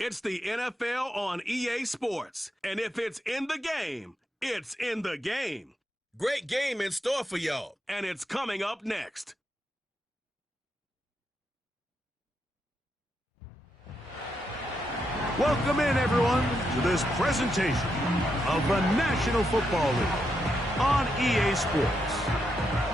It's the NFL on EA Sports, and if it's in the game, it's in the game. Great game in store for y'all, and it's coming up next. Welcome in, everyone, to this presentation of the National Football League on EA Sports.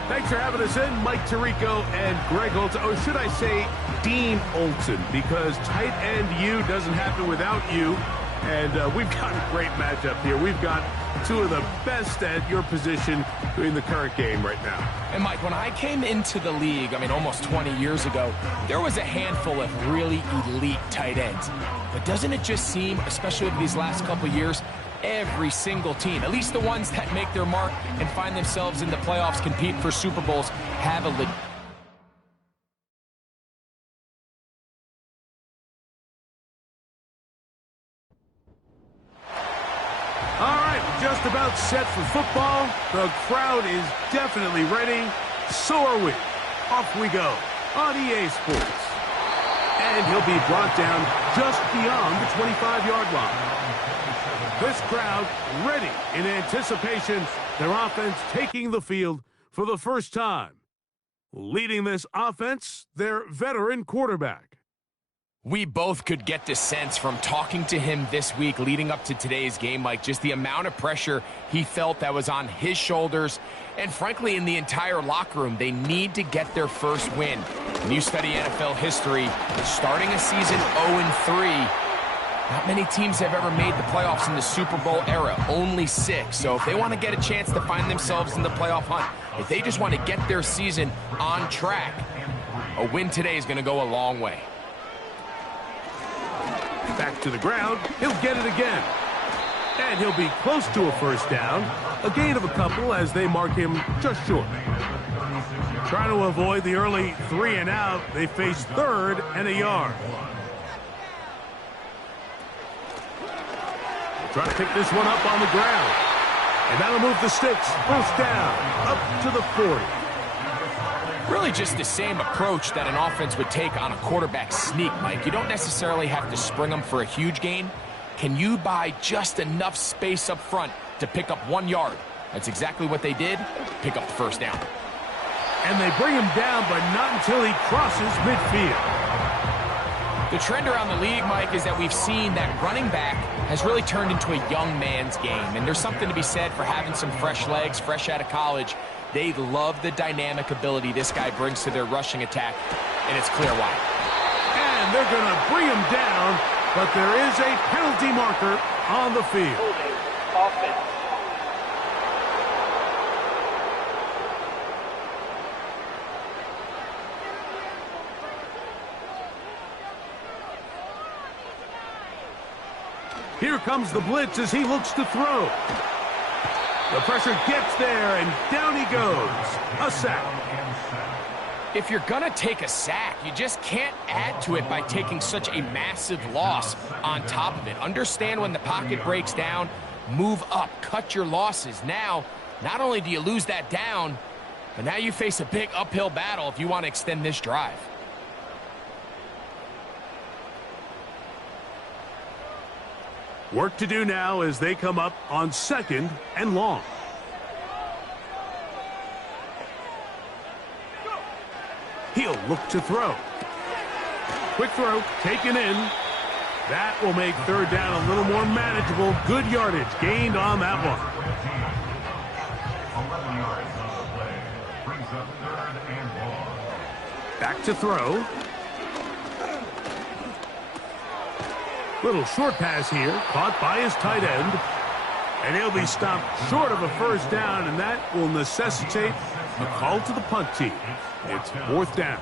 Thanks for having us in, Mike Tirico and Greg Olson. Or should I say Dean Olson, because tight end U doesn't happen without you. And we've got a great matchup here. We've got two of the best at your position in the current game right now. And Mike, when I came into the league, almost 20 years ago, there was a handful of really elite tight ends. But doesn't it just seem, especially over these last couple years, every single team, at least the ones that make their mark and find themselves in the playoffs, compete for Super Bowls, have a just about set for football. The crowd is definitely ready. So are we. Off we go on EA Sports. And he'll be brought down just beyond the 25-yard line. This crowd ready in anticipation. Their offense taking the field for the first time. Leading this offense, their veteran quarterback. We both could get the sense from talking to him this week leading up to today's game, Mike, just the amount of pressure he felt that was on his shoulders. And frankly, in the entire locker room, they need to get their first win. When you study NFL history, starting a season 0-3, not many teams have ever made the playoffs in the Super Bowl era, only 6. So if they want to get a chance to find themselves in the playoff hunt, if they just want to get their season on track, a win today is going to go a long way. Back to the ground, he'll get it again. And he'll be close to a first down. A gain of a couple as they mark him just short. Trying to avoid the early 3 and out, they face 3rd and a yard. They'll try to pick this one up on the ground. And that'll move the sticks. First down, up to the 40. Really just the same approach that an offense would take on a quarterback sneak, Mike. You don't necessarily have to spring them for a huge gain. Can you buy just enough space up front to pick up 1 yard? That's exactly what they did. Pick up the first down. And they bring him down, but not until he crosses midfield. The trend around the league, Mike, is that we've seen that running back has really turned into a young man's game. And there's something to be said for having some fresh legs, fresh out of college. They love the dynamic ability this guy brings to their rushing attack, and it's clear why. And they're going to bring him down, but there is a penalty marker on the field. Offense. Here comes the blitz as he looks to throw. The pressure gets there, and down he goes. A sack. If you're going to take a sack, you just can't add to it by taking such a massive loss on top of it. Understand when the pocket breaks down, move up, cut your losses. Now, not only do you lose that down, but now you face a big uphill battle if you want to extend this drive. Work to do now as they come up on 2nd and long. He'll look to throw. Quick throw, taken in. That will make 3rd down a little more manageable. Good yardage gained on that one. Back to throw. Little short pass here, caught by his tight end. And he'll be stopped short of a first down, and that will necessitate a call to the punt team. It's 4th down.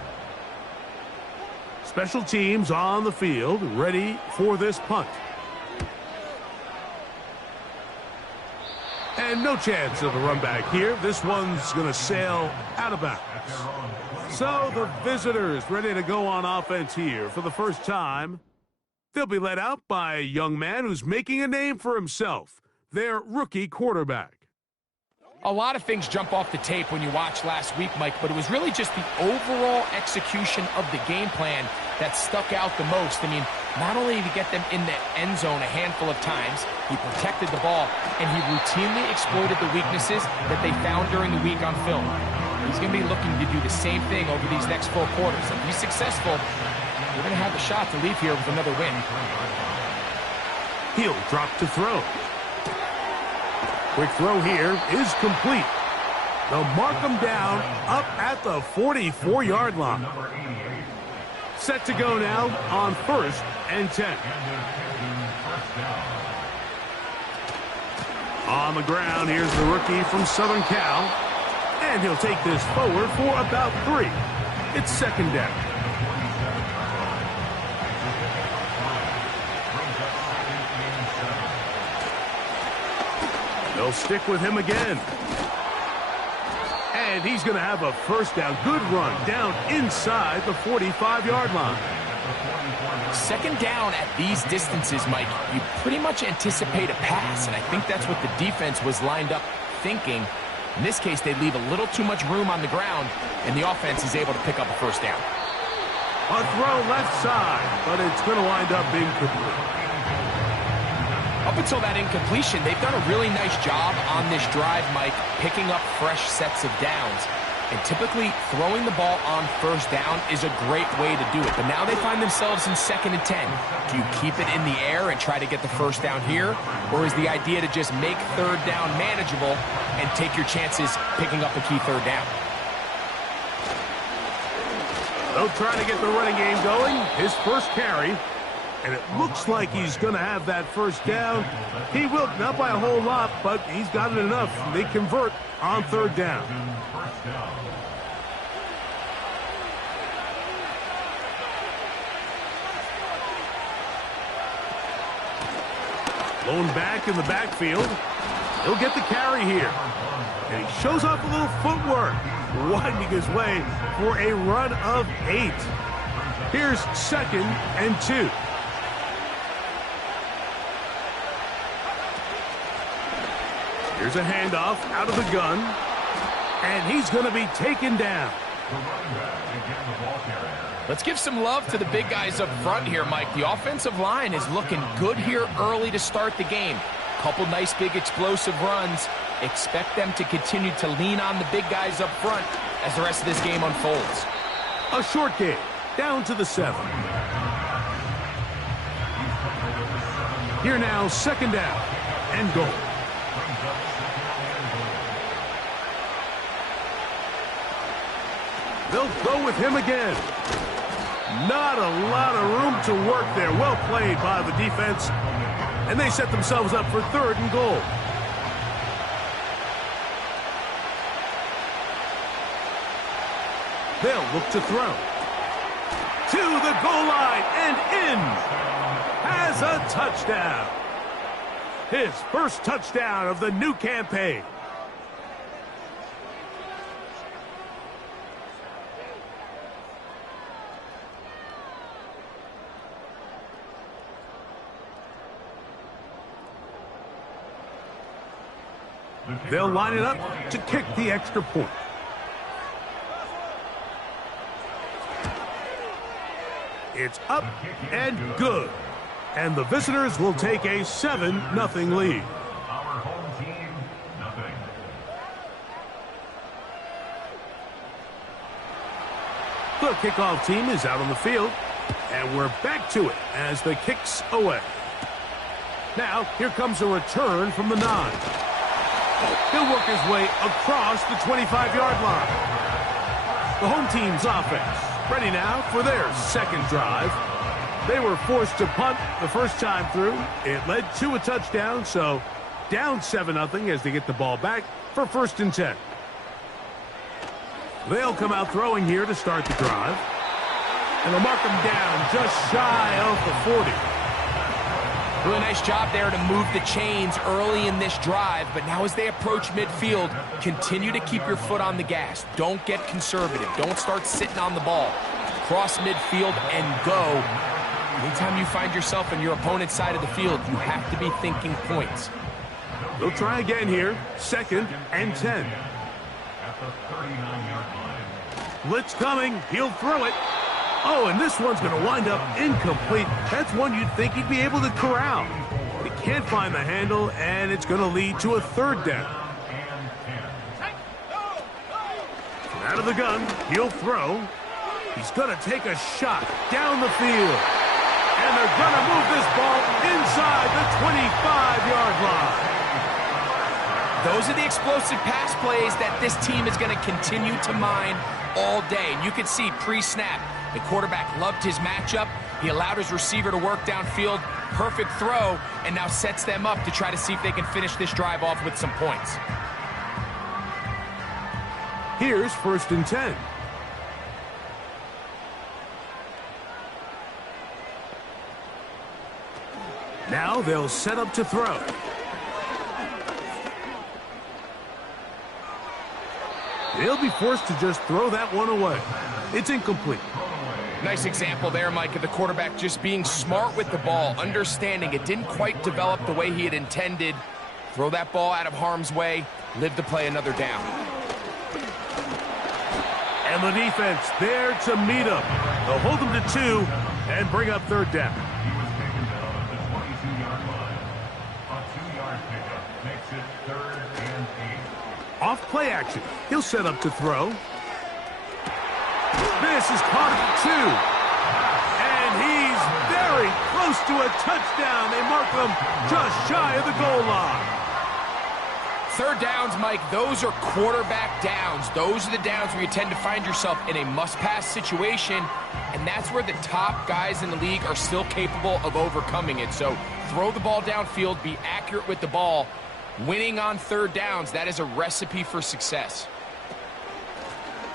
Special teams on the field, ready for this punt. And no chance of a run back here. This one's going to sail out of bounds. So the visitors ready to go on offense here for the first time. They'll be led out by a young man who's making a name for himself, their rookie quarterback. A lot of things jump off the tape when you watch last week, Mike, but it was really just the overall execution of the game plan that stuck out the most. I mean, not only did he get them in the end zone a handful of times, he protected the ball, and he routinely exploited the weaknesses that they found during the week on film. He's going to be looking to do the same thing over these next 4 quarters. If he's successful, we're going to have a shot to leave here with another win. He'll drop to throw. Quick throw here is complete. They'll mark him down up at the 44-yard line. Set to go now on 1st and 10. On the ground, here's the rookie from Southern Cal. And he'll take this forward for about 3. It's 2nd down. They'll stick with him again. And he's going to have a 1st down. Good run down inside the 45-yard line. 2nd down at these distances, Mike, you pretty much anticipate a pass, and I think that's what the defense was lined up thinking. In this case, they leave a little too much room on the ground, and the offense is able to pick up a 1st down. A throw left side, but it's going to wind up incomplete. Up until that incompletion, they've done a really nice job on this drive, Mike, picking up fresh sets of downs. And typically, throwing the ball on 1st down is a great way to do it. But now they find themselves in 2nd and 10. Do you keep it in the air and try to get the 1st down here? Or is the idea to just make 3rd down manageable and take your chances picking up a key 3rd down? They'll try to get the running game going. His 1st carry. And it looks like he's going to have that 1st down. He will, not by a whole lot, but he's got it enough. They convert on 3rd down. Blown back in the backfield. He'll get the carry here. And he shows off a little footwork, winding his way for a run of 8. Here's 2nd and 2. Here's a handoff out of the gun, and he's going to be taken down. Let's give some love to the big guys up front here, Mike. The offensive line is looking good here early to start the game. Couple nice big explosive runs. Expect them to continue to lean on the big guys up front as the rest of this game unfolds. A short game, down to the 7. Here now, 2nd down and goal. They'll go with him again. Not a lot of room to work there. Well played by the defense. And they set themselves up for 3rd and goal. They'll look to throw. To the goal line and in. Has a touchdown. His 1st touchdown of the new campaign. They'll line it up to kick the extra point. It's up and good. And the visitors will take a 7-0 lead. The kickoff team is out on the field. And we're back to it as the kick's away. Now, here comes a return from the 9. He'll work his way across the 25-yard line. The home team's offense ready now for their 2nd drive. They were forced to punt the 1st time through. It led to a touchdown, so down 7-0 as they get the ball back for 1st and 10. They'll come out throwing here to start the drive. And they'll mark them down just shy of the 40. Really nice job there to move the chains early in this drive, but now as they approach midfield, continue to keep your foot on the gas. Don't get conservative. Don't start sitting on the ball. Cross midfield and go. Anytime you find yourself on your opponent's side of the field, you have to be thinking points. They'll try again here. 2nd and 10. At the 39-yard line. Blitz coming. He'll throw it. Oh, and this one's going to wind up incomplete. That's one you'd think he'd be able to corral. He can't find the handle, and it's going to lead to a 3rd down. Out of the gun, he'll throw. He's going to take a shot down the field. And they're going to move this ball inside the 25-yard line. Those are the explosive pass plays that this team is going to continue to mine all day. And you can see pre-snap, the quarterback loved his matchup. He allowed his receiver to work downfield. Perfect throw, and now sets them up to try to see if they can finish this drive off with some points. Here's 1st and 10. Now they'll set up to throw. They'll be forced to just throw that one away. It's incomplete. Nice example there, Mike, of the quarterback just being smart with the ball, understanding it didn't quite develop the way he had intended. Throw that ball out of harm's way, live to play another down. And the defense there to meet him. They'll hold him to 2 and bring up 3rd down. He was taken down at the 22-yard line. A 2-yard pickup makes it 3rd and 8. Off play action. He'll set up to throw. This is caught at 2. And he's very close to a touchdown. They mark him just shy of the goal line. 3rd downs, Mike, those are quarterback downs. Those are the downs where you tend to find yourself in a must-pass situation, and that's where the top guys in the league are still capable of overcoming it. So throw the ball downfield, be accurate with the ball. Winning on 3rd downs, that is a recipe for success.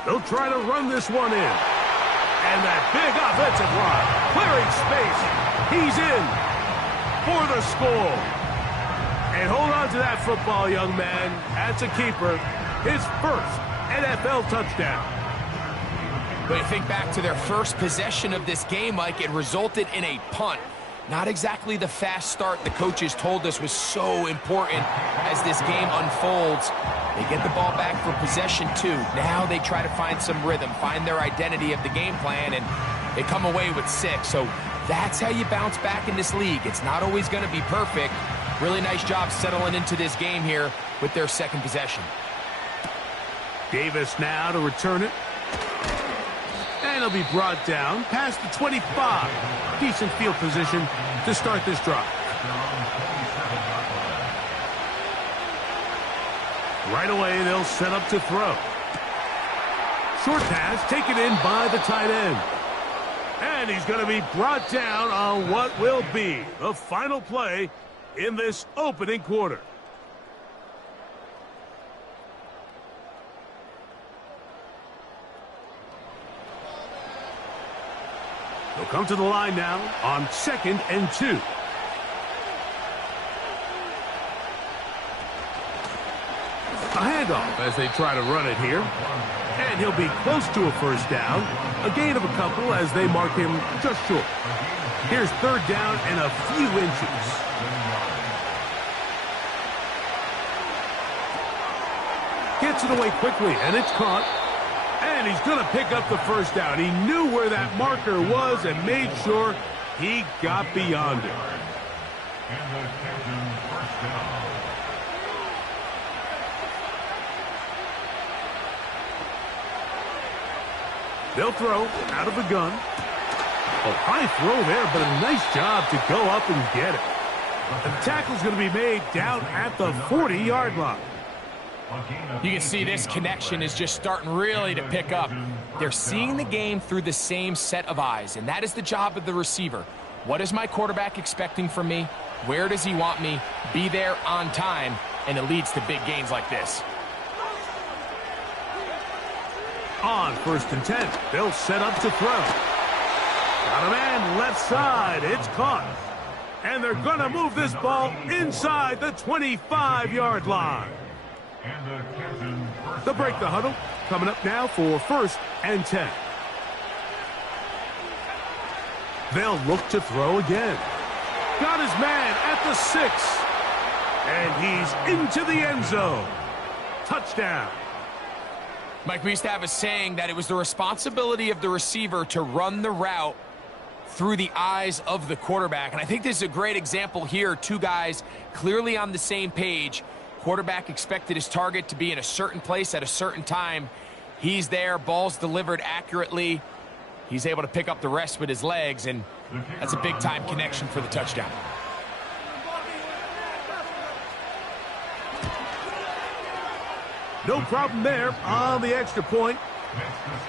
They'll try to run this one in. And that big offensive line, clearing space. He's in for the score. And hold on to that football, young man. That's a keeper. His 1st NFL touchdown. But you think back to their first possession of this game, Mike, it resulted in a punt. Not exactly the fast start the coaches told us was so important as this game unfolds. They get the ball back for possession 2. Now they try to find some rhythm, find their identity of the game plan, and they come away with 6. So that's how you bounce back in this league. It's not always going to be perfect. Really nice job settling into this game here with their 2nd possession. Davis now to return it. And he'll be brought down past the 25. Decent field position to start this drive. Right away, they'll set up to throw. Short pass taken in by the tight end. And he's going to be brought down on what will be the final play in this opening quarter. They'll come to the line now on 2nd and 2. A handoff as they try to run it here. And he'll be close to a 1st down. A gain of a couple as they mark him just short. Here's 3rd down and a few inches. Gets it away quickly, and it's caught. And he's going to pick up the 1st down. He knew where that marker was and made sure he got beyond it. And the Canton 1st down. They'll throw out of the gun. A high throw there, but a nice job to go up and get it. And the tackle's going to be made down at the 40-yard line. You can see this connection is just starting really to pick up. They're seeing the game through the same set of eyes, and that is the job of the receiver. What is my quarterback expecting from me? Where does he want me? Be there on time, and it leads to big gains like this. On 1st and 10, they'll set up to throw. Got a man left side. It's caught. And they're going to move this ball inside the 25-yard line. They'll break the huddle. Coming up now for 1st and 10. They'll look to throw again. Got his man at the 6. And he's into the end zone. Touchdown. Mike, we used to have a saying that it was the responsibility of the receiver to run the route through the eyes of the quarterback. And I think this is a great example here. Two guys clearly on the same page. Quarterback expected his target to be in a certain place at a certain time. He's there, ball's delivered accurately. He's able to pick up the rest with his legs, and that's a big-time connection for the touchdown. No problem there on the extra point.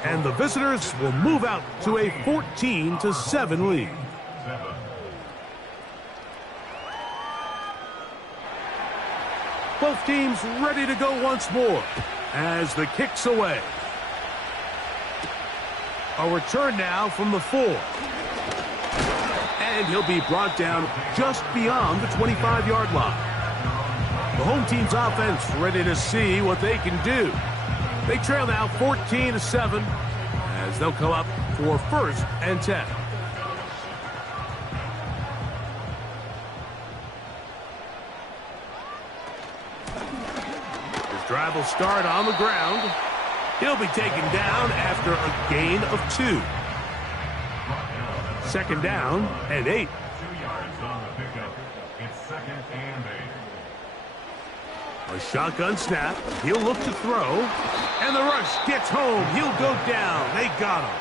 And the visitors will move out to a 14-7 lead. Both teams ready to go once more as the kick's away. A return now from the 4. And he'll be brought down just beyond the 25-yard line. The home team's offense ready to see what they can do. They trail now 14-7 as they'll come up for 1st and 10. His drive will start on the ground. He'll be taken down after a gain of 2. 2nd down and 8. 2 yards on the pickup. It's 2nd and 8. A shotgun snap. He'll look to throw. And the rush gets home. He'll go down. They got him.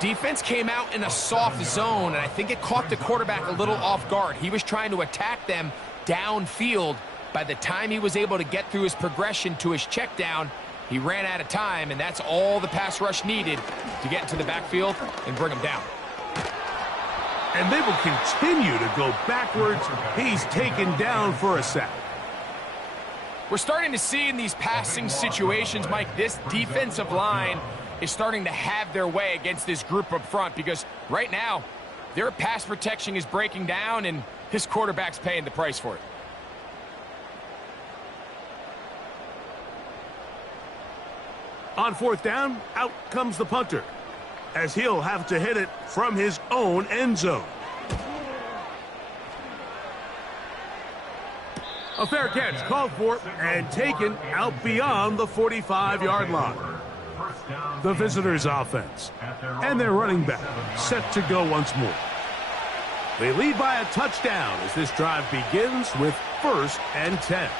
Defense came out in a soft zone, and I think it caught the quarterback a little off guard. He was trying to attack them downfield. By the time he was able to get through his progression to his check down, he ran out of time, and that's all the pass rush needed to get into the backfield and bring him down. And they will continue to go backwards. He's taken down for a sack. We're starting to see in these passing situations, Mike, this defensive line is starting to have their way against this group up front, because right now their pass protection is breaking down and his quarterback's paying the price for it. On 4th down, out comes the punter, as he'll have to hit it from his own end zone. A fair catch called for and taken out beyond the 45-yard line. The visitors' offense and their running back set to go once more. They lead by a touchdown as this drive begins with 1st and 10.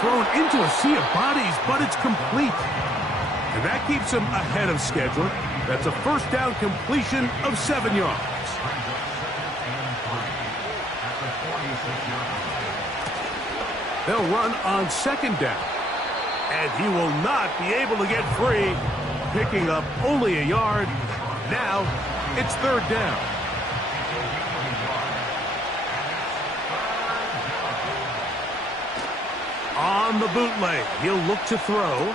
Thrown into a sea of bodies, but it's complete. And that keeps him ahead of schedule. That's a 1st down completion of 7 yards. They'll run on 2nd down. And he will not be able to get free, picking up only a yard. Now it's 3rd down. On the bootleg, he'll look to throw.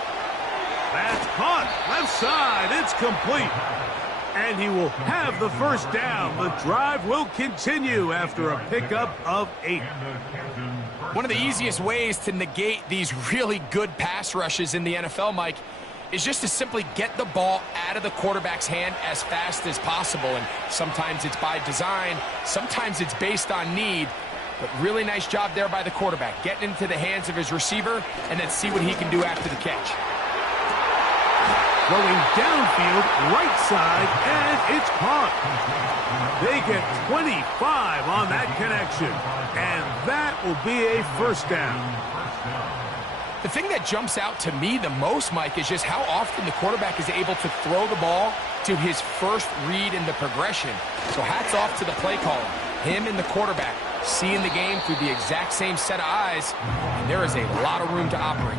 That's caught. Left side. It's complete. And he will have the 1st down. The drive will continue after a pickup of 8. One of the easiest ways to negate these really good pass rushes in the NFL, Mike, is just to simply get the ball out of the quarterback's hand as fast as possible. And sometimes it's by design, sometimes it's based on need. But really nice job there by the quarterback, getting into the hands of his receiver and then see what he can do after the catch. Throwing downfield, right side, and it's caught. They get 25 on that connection, and that will be a 1st down. The thing that jumps out to me the most, Mike, is just how often the quarterback is able to throw the ball to his first read in the progression. So hats off to the play caller. Him and the quarterback seeing the game through the exact same set of eyes, and there is a lot of room to operate.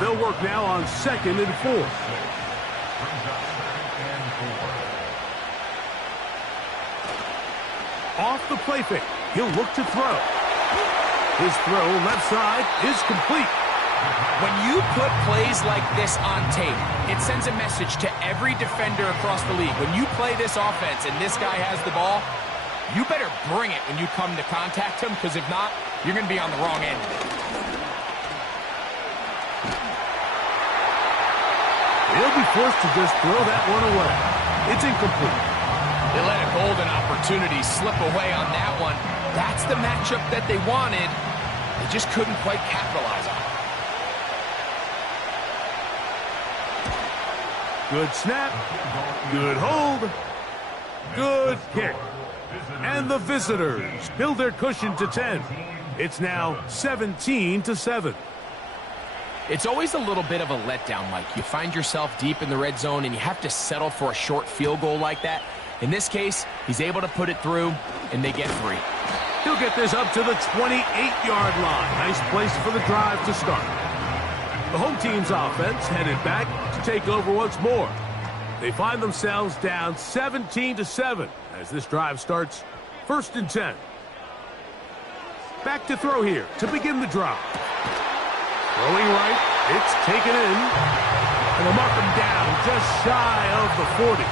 They'll work now on 2nd and 4. Off the play fake, he'll look to throw. His throw left side is complete. When you put plays like this on tape, it sends a message to every defender across the league. When you play this offense and this guy has the ball, you better bring it when you come to contact him, because if not, you're going to be on the wrong end. He'll be forced to just throw that one away. It's incomplete. They let a golden opportunity slip away on that one. That's the matchup that they wanted. They just couldn't quite capitalize on it. Good snap. Good hold. Good kick. And the visitors build their cushion to 10. It's now 17-7. It's always a little bit of a letdown, Mike. You find yourself deep in the red zone and you have to settle for a short field goal like that. In this case, he's able to put it through, and they get 3. He'll get this up to the 28-yard line. Nice place for the drive to start. The home team's offense headed back to take over once more. They find themselves down 17-7 as this drive starts 1st and 10. Back to throw here to begin the drive. Throwing right, it's taken in, and they'll mark him down just shy of the 40.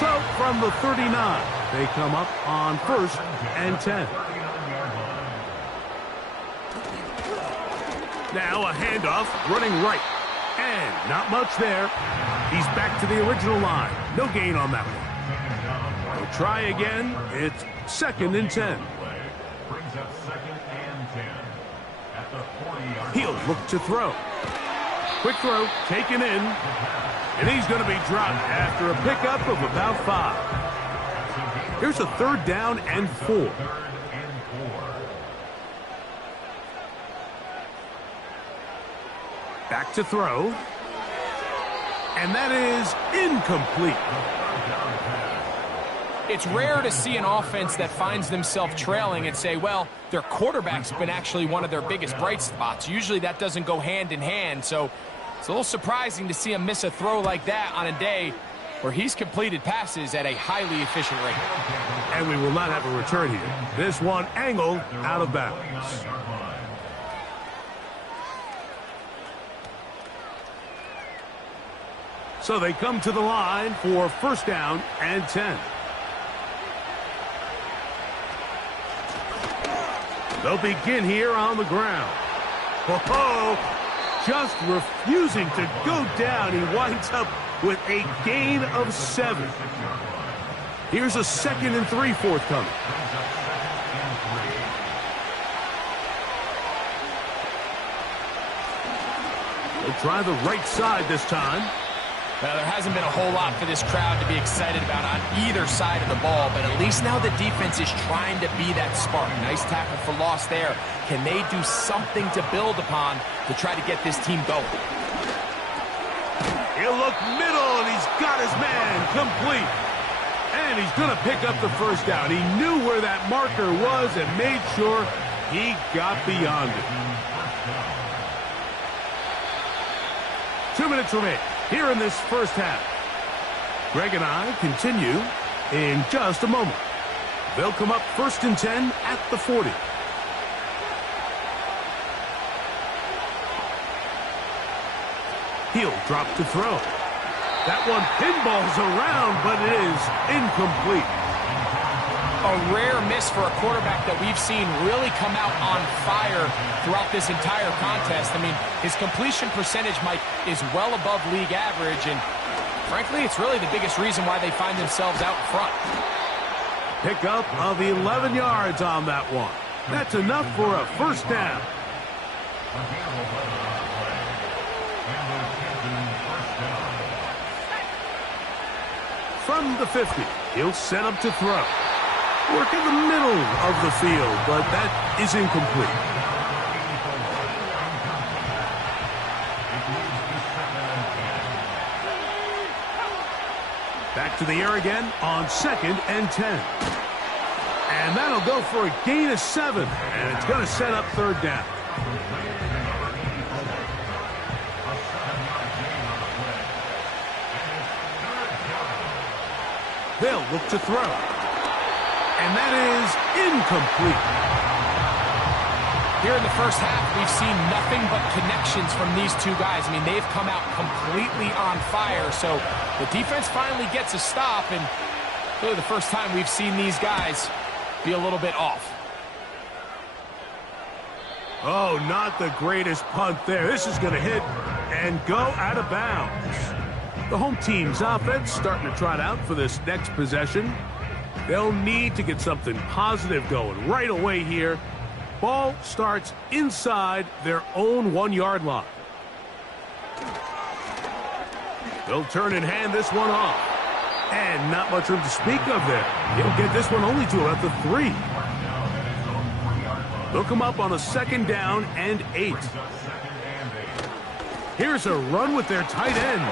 So from the 39, they come up on 1st and 10. Now a handoff, running right. And not much there. He's back to the original line. No gain on that one. They'll try again. It's 2nd and 10. Brings up 2nd and 10. At the 40-yard line. He'll look to throw. Quick throw, taken in. And he's going to be dropped after a pickup of about 5. Here's a 3rd down and 4. 3rd and 4. Back to throw. And that is incomplete. It's rare to see an offense that finds themselves trailing and say, well, their quarterback's been actually one of their biggest bright spots. Usually that doesn't go hand in hand, so it's a little surprising to see him miss a throw like that on a day where he's completed passes at a highly efficient rate. And we will not have a return here. This one angled out of bounds. So they come to the line for 1st down and 10. They'll begin here on the ground. Oh, just refusing to go down. He winds up with a gain of 7. Here's a 2nd and 3 forthcoming. They'll try the right side this time. Well, there hasn't been a whole lot for this crowd to be excited about on either side of the ball, but at least now the defense is trying to be that spark. Nice tackle for loss there. Can they do something to build upon to try to get this team going? He'll look middle, and he's got his man complete. And he's going to pick up the 1st down. He knew where that marker was and made sure he got beyond it. 2 minutes remain here in this 1st half. Greg and I continue in just a moment. They'll come up 1st and 10 at the 40. He'll drop to throw. That one pinballs around, but it is incomplete. A rare miss for a quarterback that we've seen really come out on fire throughout this entire contest. I mean, his completion percentage, Mike, is well above league average, and frankly, it's really the biggest reason why they find themselves out in front. Pickup of 11 yards on that one. That's enough for a 1st down. From the 50, he'll set up to throw. Work in the middle of the field, but that is incomplete. Back to the air again on 2nd and 10. And that'll go for a gain of 7, and it's going to set up 3rd down. They'll look to throw. And that is incomplete. Here in the 1st half, we've seen nothing but connections from these 2 guys. I mean, they've come out completely on fire, so the defense finally gets a stop, and really the first time we've seen these guys be a little bit off. Oh, not the greatest punt there. This is going to hit and go out of bounds. The home team's offense starting to trot out for this next possession. They'll need to get something positive going right away here. Ball starts inside their own 1-yard line. They'll turn and hand this one off. And not much room to speak of there. He'll get this one only to about the 3. They'll come up on a 2nd down and 8. Here's a run with their tight end.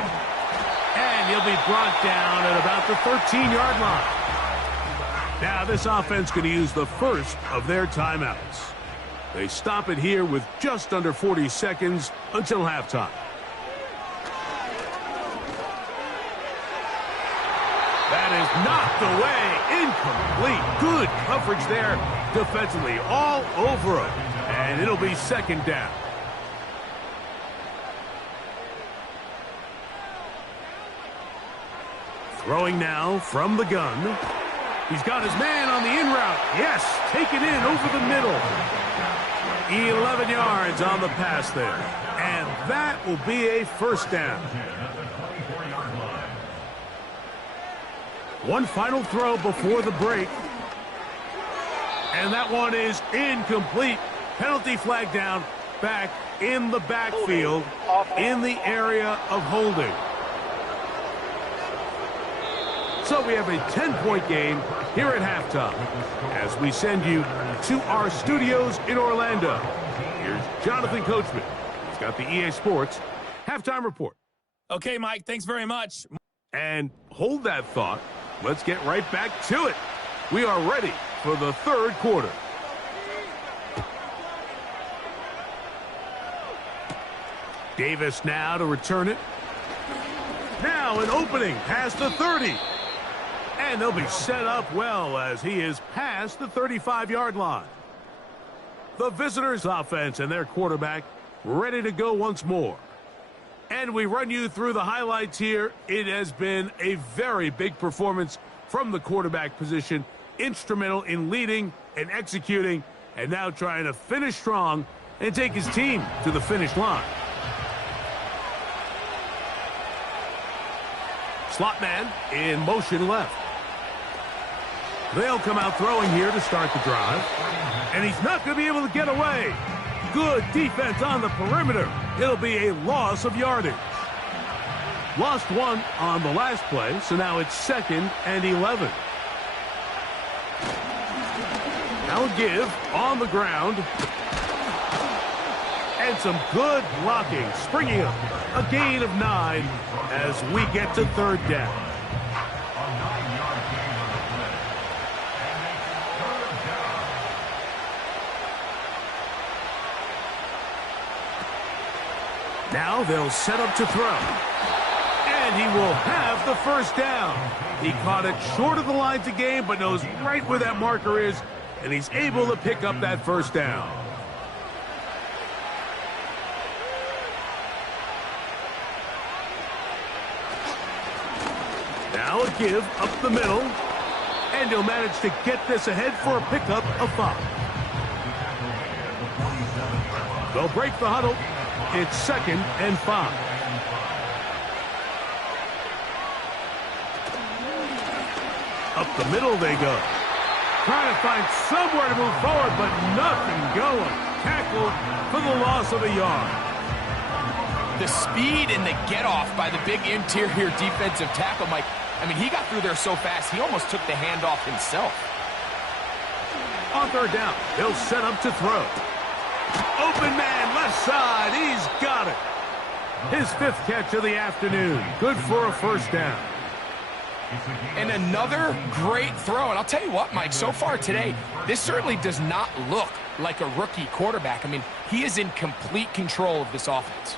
And he'll be brought down at about the 13-yard line. Now this offense going to use the first of their timeouts. They stop it here with just under 40 seconds until halftime. That is knocked away. Incomplete. Good coverage there defensively all over him. And it'll be 2nd down. Throwing now from the gun. He's got his man on the in route. Yes, take it in over the middle. 11 yards on the pass there. And that will be a 1st down. One final throw before the break. And that one is incomplete. Penalty flag down back in the backfield in the area of holding. So we have a 10-point game here at halftime as we send you to our studios in Orlando. Here's Jonathan Coachman. He's got the EA Sports halftime report. Okay, Mike, thanks very much. And hold that thought. Let's get right back to it. We are ready for the 3rd quarter. Davis now to return it. Now an opening past the 30. And they'll be set up well as he is past the 35-yard line. The visitors' offense and their quarterback ready to go once more. And we run you through the highlights here. It has been a very big performance from the quarterback position. Instrumental in leading and executing, and now trying to finish strong and take his team to the finish line. Slot man in motion left. They'll come out throwing here to start the drive. And he's not going to be able to get away. Good defense on the perimeter. It'll be a loss of yardage. Lost 1 on the last play, so now it's 2nd and 11. Now a give on the ground. And some good blocking, springing up a gain of 9 as we get to 3rd down. Now they'll set up to throw. And he will have the 1st down. He caught it short of the line to gain, but knows right where that marker is, and he's able to pick up that 1st down. Now a give up the middle, and he'll manage to get this ahead for a pickup of 5. They'll break the huddle. It's 2nd and 5. Up the middle they go. Trying to find somewhere to move forward, but nothing going. Tackled for the loss of a yard. The speed and the get-off by the big interior defensive tackle, Mike. I mean, he got through there so fast, he almost took the handoff himself. On 3rd down, they'll set up to throw. Open man, left side. He's got it. His 5th catch of the afternoon. Good for a 1st down. And another great throw. And I'll tell you what, Mike, so far today, this certainly does not look like a rookie quarterback. I mean, he is in complete control of this offense.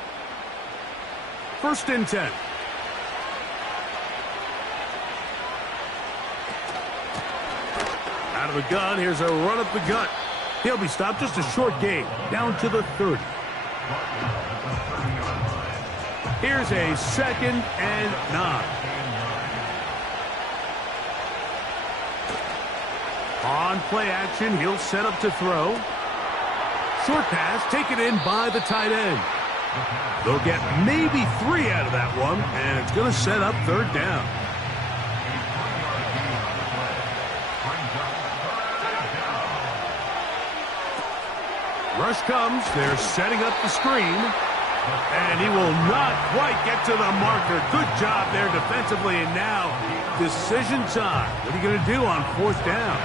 1st and 10. Out of the gun, here's a run up the gut. He'll be stopped just a short gain, down to the 30. Here's a 2nd and 9. On play action, he'll set up to throw. Short pass taken in by the tight end. They'll get maybe 3 out of that one, and it's going to set up third down. Rush comes. They're setting up the screen. And he will not quite get to the marker. Good job there defensively. And now, decision time. What are you going to do on fourth down?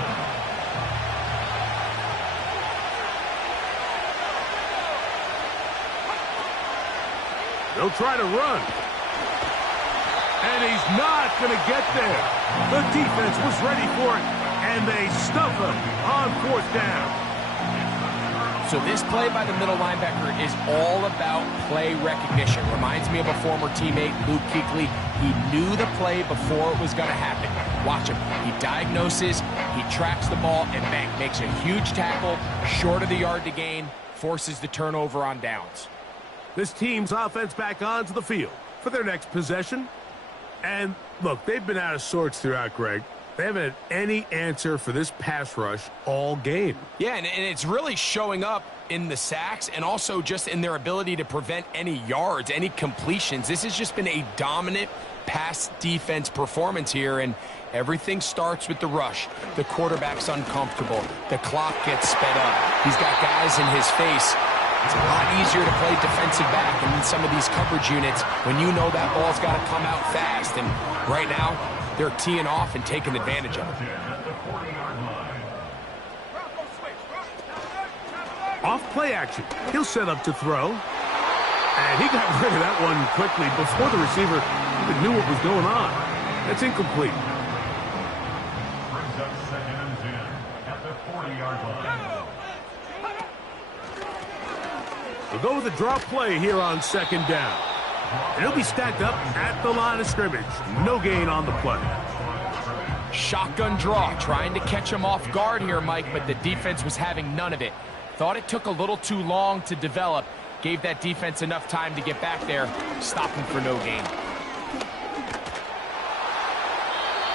They'll try to run. And he's not going to get there. The defense was ready for it, and they stuff him on fourth down. So this play by the middle linebacker is all about play recognition. Reminds me of a former teammate, Luke Kuechly. He knew the play before it was going to happen. Watch him. He diagnoses, he tracks the ball, and bang, makes a huge tackle, short of the yard to gain, forces the turnover on downs. This team's offense back onto the field for their next possession. And look, they've been out of sorts throughout, Greg. They haven't had any answer for this pass rush all game. Yeah, and it's really showing up in the sacks and also just in their ability to prevent any yards, any completions. This has just been a dominant pass defense performance here, and everything starts with the rush. The quarterback's uncomfortable. The clock gets sped up. He's got guys in his face. It's a lot easier to play defensive back and in some of these coverage units when you know that ball's got to come out fast. And right now, they're teeing off and taking advantage of it. Off play action. He'll set up to throw. And he got rid of that one quickly before the receiver even knew what was going on. That's incomplete. Brings up 2nd and 10 at the 40-yard line. We'll go with a draw play here on 2nd down. And he'll be stacked up at the line of scrimmage. No gain on the play. Shotgun draw, trying to catch him off guard here, Mike, but the defense was having none of it. Thought it took a little too long to develop. Gave that defense enough time to get back there. Stopping for no gain.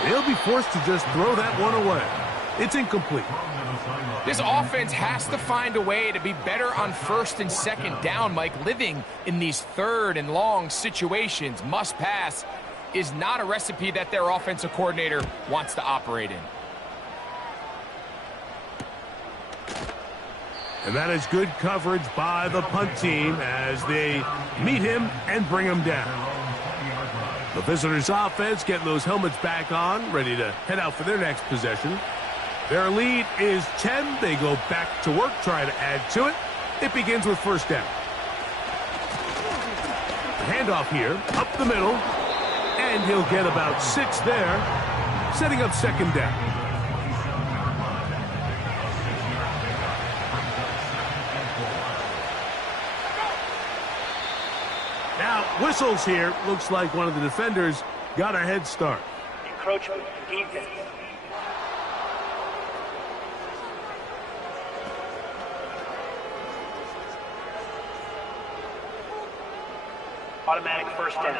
They'll be forced to just throw that one away. It's incomplete. This offense has to find a way to be better on 1st and 2nd down, Mike. Living in these 3rd and long situations, must pass, is not a recipe that their offensive coordinator wants to operate in. And that is good coverage by the punt team as they meet him and bring him down. The visitors' offense getting those helmets back on, ready to head out for their next possession. Their lead is 10. They go back to work, try to add to it. It begins with 1st down. Handoff here, up the middle, and he'll get about 6 there, setting up 2nd down. Now, whistles here. Looks like one of the defenders got a head start. Encroachment defense. Automatic 1st down.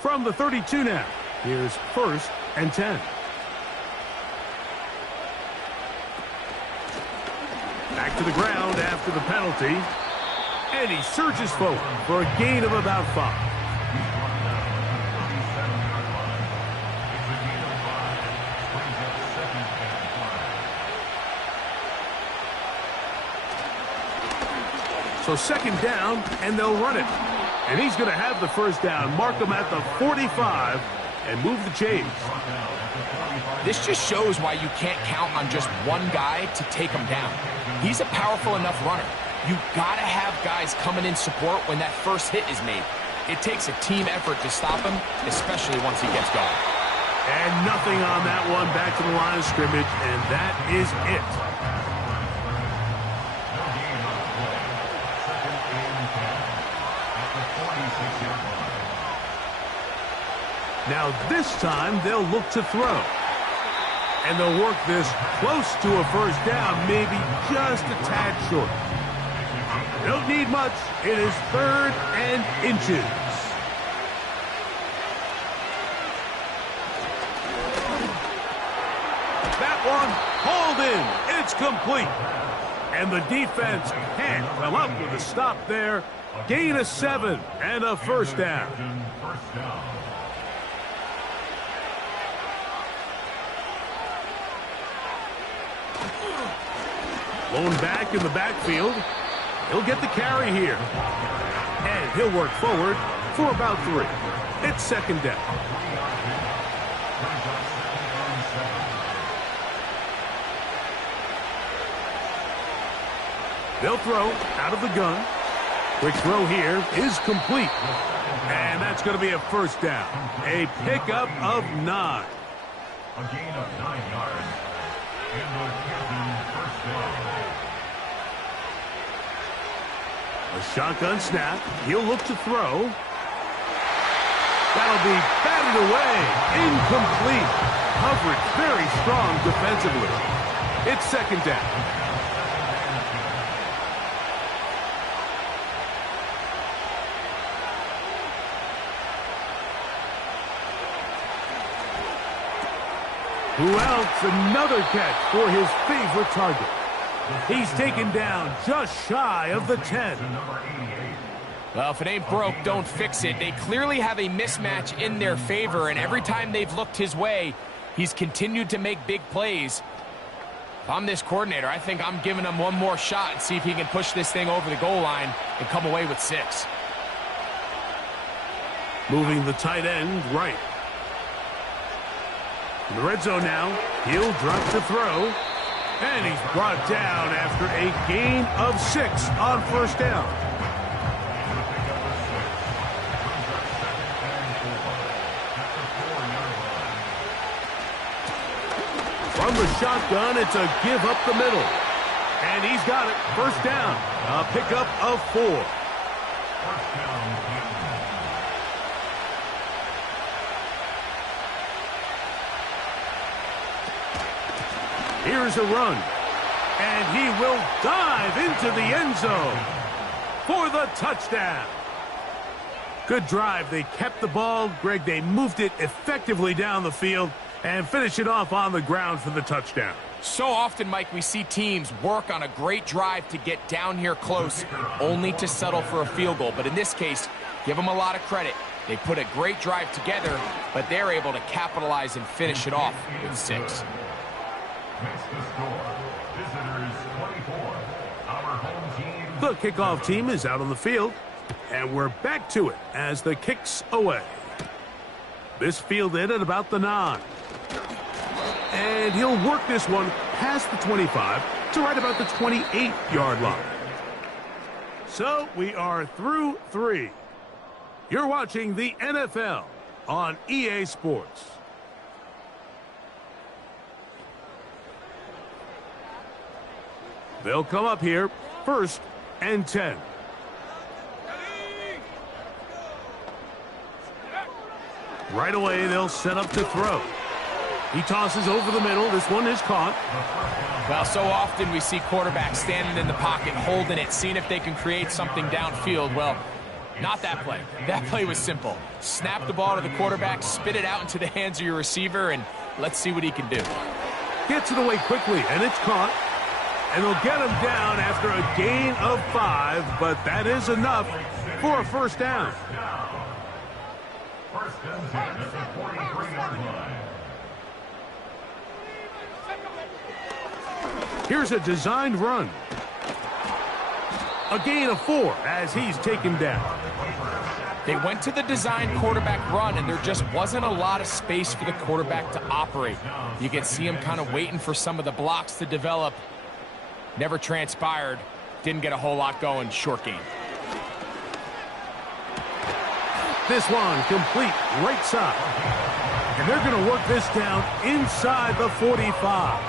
From the 32 now, here's 1st and 10. Back to the ground after the penalty. And he surges forward for a gain of about 5. So 2nd down, and they'll run it. And he's going to have the 1st down, mark him at the 45, and move the chains. This just shows why you can't count on just one guy to take him down. He's a powerful enough runner. You got to have guys coming in support when that first hit is made. It takes a team effort to stop him, especially once he gets going. And nothing on that one, back to the line of scrimmage, and that is it. Now this time they'll look to throw. And they'll work this close to a 1st down, maybe just a tad short. Don't need much. It is 3rd and inches. That one hauled in. It's complete. And the defense can't come up with a stop there. Gain of 7 and a first down. First down. Blown back in the backfield. He'll get the carry here. And he'll work forward for about 3. It's second down. They'll throw out of the gun. Quick throw here is complete. And that's going to be a first down. A pickup of 9. A gain of 9 yards. And the Canton first down. A shotgun snap. He'll look to throw. That'll be batted away. Incomplete. Coverage very strong defensively. It's second down. Who else? Another catch for his favorite target. He's taken down just shy of the 10. Well, if it ain't broke, don't fix it. They clearly have a mismatch in their favor, and every time they've looked his way, he's continued to make big plays. If I'm this coordinator, I think I'm giving him one more shot and see if he can push this thing over the goal line and come away with 6. Moving the tight end right. In the red zone now, he'll drop to throw. And he's brought down after a gain of 6 on first down. From the shotgun, it's a give up the middle. And he's got it. First down. A pickup of 4. Here's a run. And he will dive into the end zone for the touchdown. Good drive. They kept the ball. Greg, they moved it effectively down the field and finish it off on the ground for the touchdown. So often, Mike, we see teams work on a great drive to get down here close, only to settle for a field goal. But in this case, give them a lot of credit. They put a great drive together, but they're able to capitalize and finish it off with 6. Makes the score. Visitors 24. Our home team. The kickoff team is out on the field, and we're back to it as the kick's away. This fielded at about the 9. And he'll work this one past the 25 to right about the 28-yard line. So we are through 3. You're watching the NFL on EA Sports. They'll come up here, 1st and 10. Right away, they'll set up to throw. He tosses over the middle. This one is caught. Well, so often we see quarterbacks standing in the pocket, holding it, seeing if they can create something downfield. Well, not that play. That play was simple. Snap the ball to the quarterback, spit it out into the hands of your receiver, and let's see what he can do. Gets it away quickly, and it's caught. And they'll get him down after a gain of 5, but that is enough for a first down. First and 10 at the 43-yard line. Here's a designed run. A gain of 4 as he's taken down. They went to the designed quarterback run, and there just wasn't a lot of space for the quarterback to operate. You can see him kind of waiting for some of the blocks to develop. Never transpired. Didn't get a whole lot going. Short game. This one complete right side. And they're going to work this down inside the 45.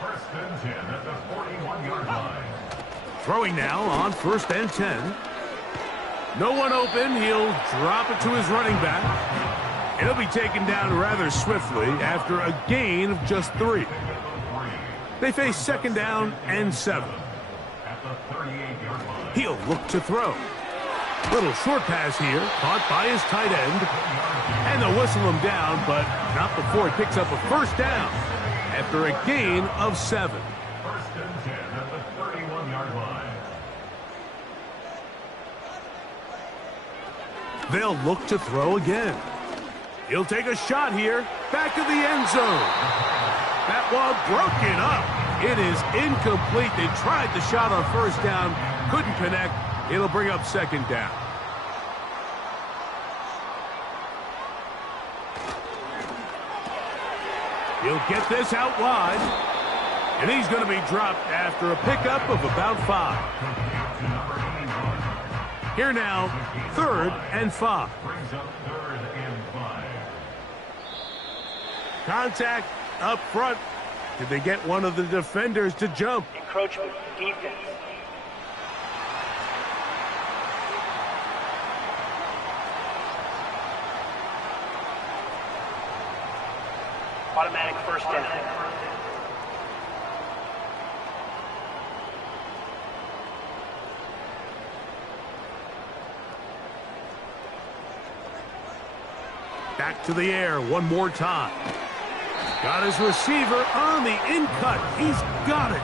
First and 10 at the 41-yard line. Throwing now on 1st and 10. No one open. He'll drop it to his running back. It'll be taken down rather swiftly after a gain of just 3. They face second down and 7. At the 38-yard line. He'll look to throw. Little short pass here, caught by his tight end. And they'll whistle him down, but not before he picks up a first down. after a gain of 7. First and 10 at the 31-yard line. They'll look to throw again. He'll take a shot here. Back of the end zone. That one broken up. It is incomplete. They tried the shot on first down. Couldn't connect. It'll bring up second down. He'll get this out wide. And he's going to be dropped after a pickup of about 5. Here now, 3rd and 5. Brings up 3rd and 5. Contact up front. Did they get one of the defenders to jump? Encroachment, defense. Automatic first down. Back to the air one more time. Got his receiver on the in-cut. He's got it.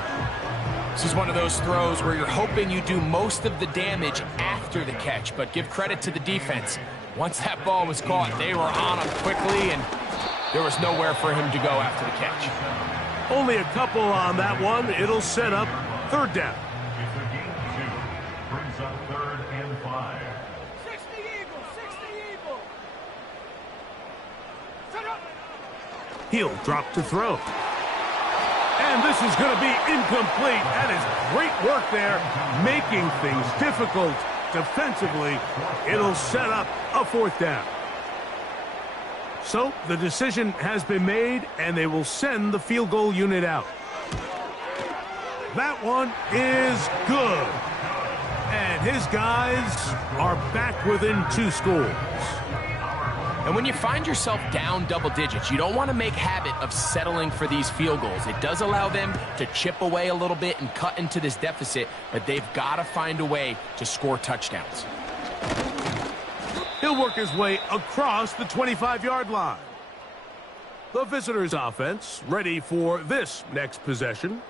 This is one of those throws where you're hoping you do most of the damage after the catch, but give credit to the defense. Once that ball was caught, they were on him quickly, and there was nowhere for him to go after the catch. Only a couple on that one. It'll set up 3rd down. It's a gain of 2. Brings up 3rd and 5. 60 Eagles, 60 Eagles. Set up. He'll drop to throw. And this is going to be incomplete. That is great work there, making things difficult defensively. It'll set up a 4th down. So the decision has been made, and they will send the field goal unit out. That one is good. And his guys are back within 2 scores. And when you find yourself down double digits, you don't want to make habit of settling for these field goals. It does allow them to chip away a little bit and cut into this deficit, but they've got to find a way to score touchdowns. He'll work his way across the 25-yard line. The visitors' offense ready for this next possession.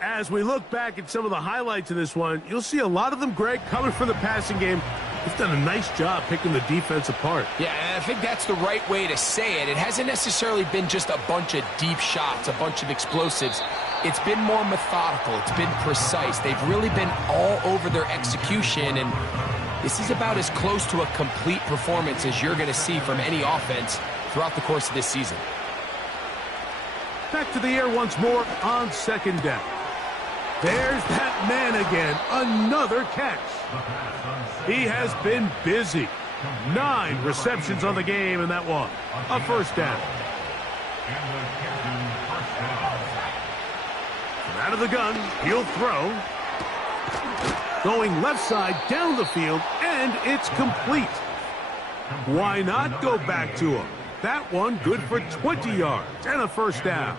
As we look back at some of the highlights of this one, you'll see a lot of them, Greg, coming from the passing game. They've done a nice job picking the defense apart. Yeah, and I think that's the right way to say it. It hasn't necessarily been just a bunch of deep shots, a bunch of explosives. It's been more methodical. It's been precise. They've really been all over their execution, and this is about as close to a complete performance as you're going to see from any offense throughout the course of this season. Back to the air once more on 2nd down. There's that man again. Another catch. He has been busy. 9 receptions on the game in that one. A 1st down. From out of the gun, he'll throw. Going left side down the field, and it's complete. Why not go back to him? That one good for 20 yards and a 1st down.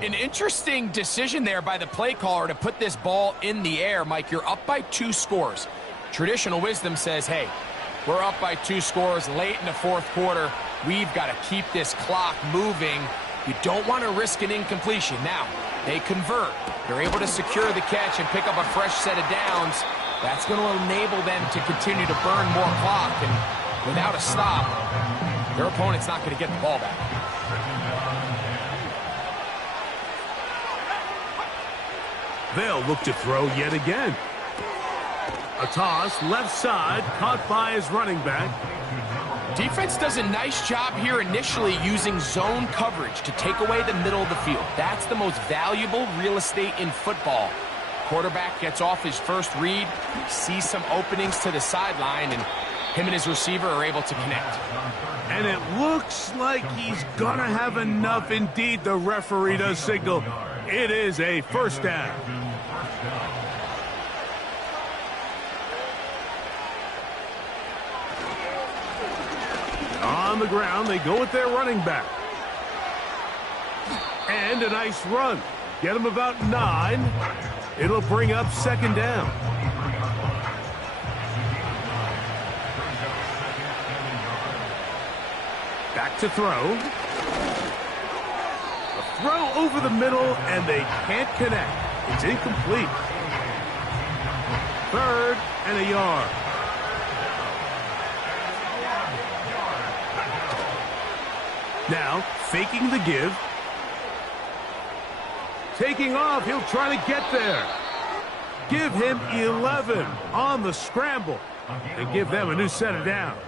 An interesting decision there by the play caller to put this ball in the air. Mike, you're up by 2 scores. Traditional wisdom says, hey, we're up by 2 scores late in the 4th quarter. We've got to keep this clock moving. You don't want to risk an incompletion. Now, they convert. They're able to secure the catch and pick up a fresh set of downs. That's going to enable them to continue to burn more clock. And without a stop, their opponent's not going to get the ball back. They'll look to throw yet again. A toss, left side, caught by his running back. Defense does a nice job here initially using zone coverage to take away the middle of the field. That's the most valuable real estate in football. Quarterback gets off his first read, sees some openings to the sideline, and him and his receiver are able to connect. And it looks like he's going to have enough. Indeed, the referee does signal. It is a 1st down. On the ground, they go with their running back. And a nice run. Get him about 9. It'll bring up 2nd down. Back to throw. A throw over the middle, and they can't connect. It's incomplete. 3rd and a yard. Now, faking the give. Taking off, he'll try to get there. Give him 11 on the scramble and give them a new set of downs.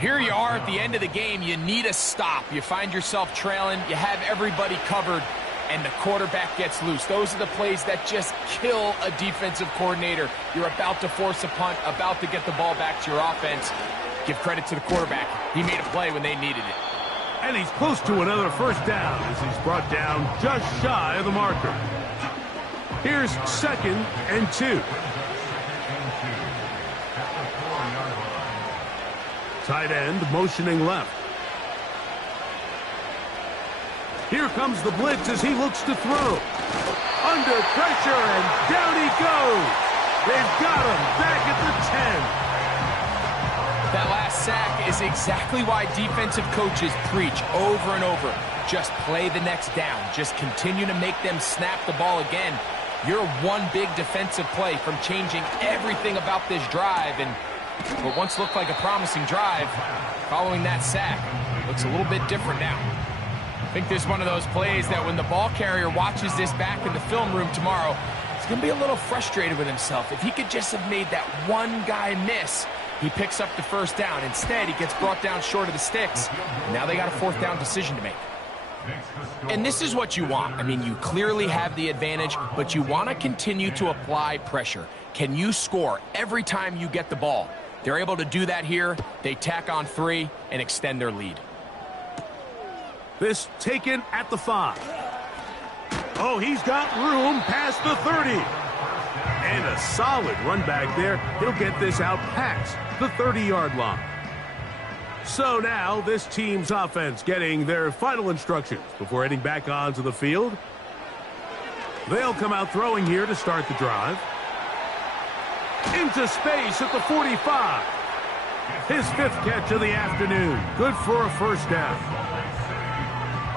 Here you are at the end of the game. You need a stop. You find yourself trailing. You have everybody covered, and the quarterback gets loose. Those are the plays that just kill a defensive coordinator. You're about to force a punt, about to get the ball back to your offense. Give credit to the quarterback. He made a play when they needed it. And he's close to another first down as he's brought down just shy of the marker. Here's 2nd and 2. Tight end motioning left. Here comes the blitz as he looks to throw. Under pressure, and down he goes. They've got him back at the 10. That last sack is exactly why defensive coaches preach over and over. Just play the next down. Just continue to make them snap the ball again. You're one big defensive play from changing everything about this drive, and what once looked like a promising drive, following that sack, looks a little bit different now. I think this is one of those plays that when the ball carrier watches this back in the film room tomorrow, he's going to be a little frustrated with himself. If he could just have made that one guy miss, he picks up the first down. Instead, he gets brought down short of the sticks. And now they got a 4th down decision to make. And this is what you want. I mean, you clearly have the advantage, but you want to continue to apply pressure. Can you score every time you get the ball? They're able to do that here. They tack on 3 and extend their lead. This taken at the 5. Oh, he's got room past the 30. And a solid run back there. He'll get this out past the 30-yard line. So now this team's offense getting their final instructions before heading back onto the field. They'll come out throwing here to start the drive. Into space at the 45. His 5th catch of the afternoon. Good for a first down.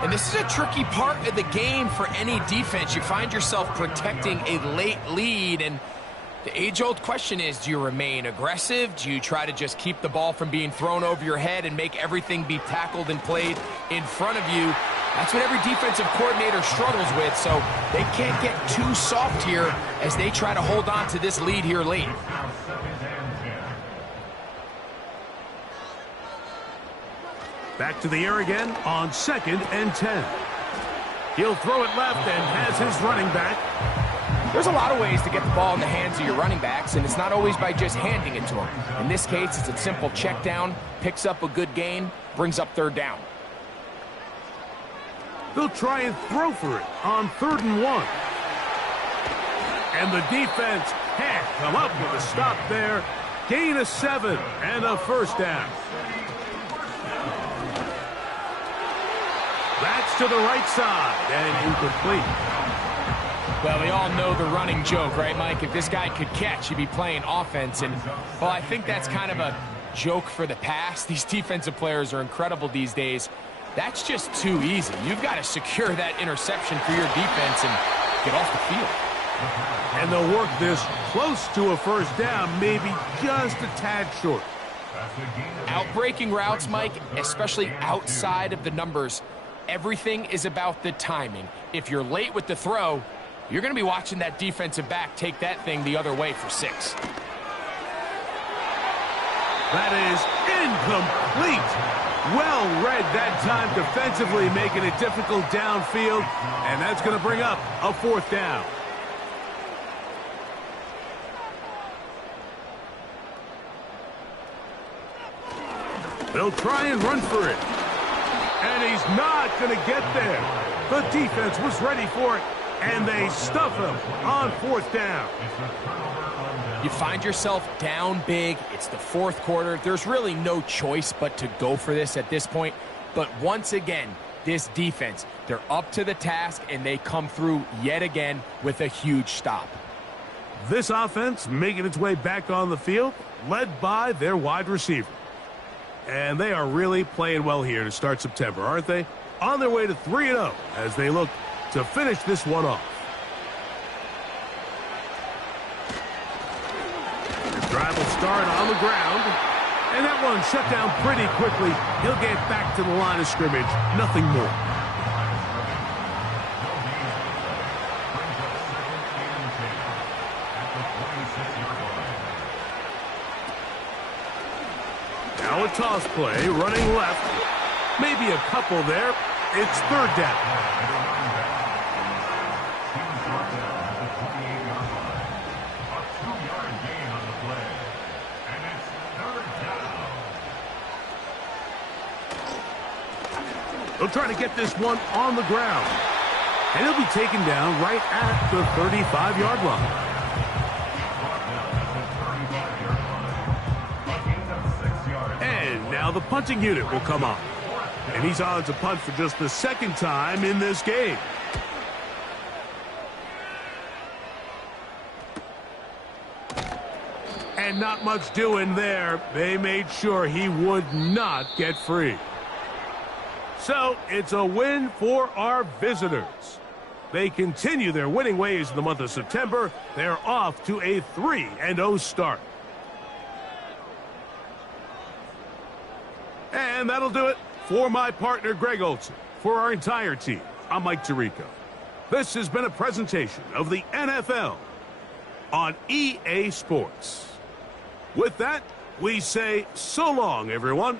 And this is a tricky part of the game for any defense. You find yourself protecting a late lead, and the age-old question is, do you remain aggressive? Do you try to just keep the ball from being thrown over your head and make everything be tackled and played in front of you? That's what every defensive coordinator struggles with, so they can't get too soft here as they try to hold on to this lead here late. Back to the air again on 2nd and 10. He'll throw it left and has his running back. There's a lot of ways to get the ball in the hands of your running backs, and it's not always by just handing it to them. In this case, it's a simple check down, picks up a good gain, brings up 3rd down. They'll try and throw for it on 3rd and 1. And the defense can't come up with a stop there. Gain of 7 and a first down. That's to the right side and incomplete. Well, we all know the running joke, right, Mike? If this guy could catch, he'd be playing offense. And, well, I think that's kind of a joke for the past. These defensive players are incredible these days. That's just too easy. You've got to secure that interception for your defense and get off the field. And they'll work this close to a first down, maybe just a tad short. Outbreaking routes, Mike, especially outside of the numbers, everything is about the timing. If you're late with the throw, you're going to be watching that defensive back take that thing the other way for 6. That is incomplete. Well read that time defensively, making it difficult downfield, and that's going to bring up a 4th down. They'll try and run for it. And he's not going to get there. The defense was ready for it, and they stuff him on 4th down. You find yourself down big. It's the 4th quarter. There's really no choice but to go for this at this point. But once again, this defense, they're up to the task, and they come through yet again with a huge stop. This offense making its way back on the field, led by their wide receiver. And they are really playing well here to start September, aren't they? on their way to 3-0 as they look to finish this one off. The drive will start on the ground, and that one shut down pretty quickly. He'll get back to the line of scrimmage, nothing more. Now a toss play, running left. Maybe a couple there. It's third down. He'll try to get this one on the ground. And he'll be taken down right at the 35-yard line. And now the punting unit will come on. And he's on to punt for just the second time in this game. And not much doing there. They made sure he would not get free. So it's a win for our visitors. They continue their winning ways in the month of September. They're off to a 3-0 start. And that'll do it for my partner, Greg Olson. For our entire team, I'm Mike Tirico. This has been a presentation of the NFL on EA Sports. With that, we say so long, everyone.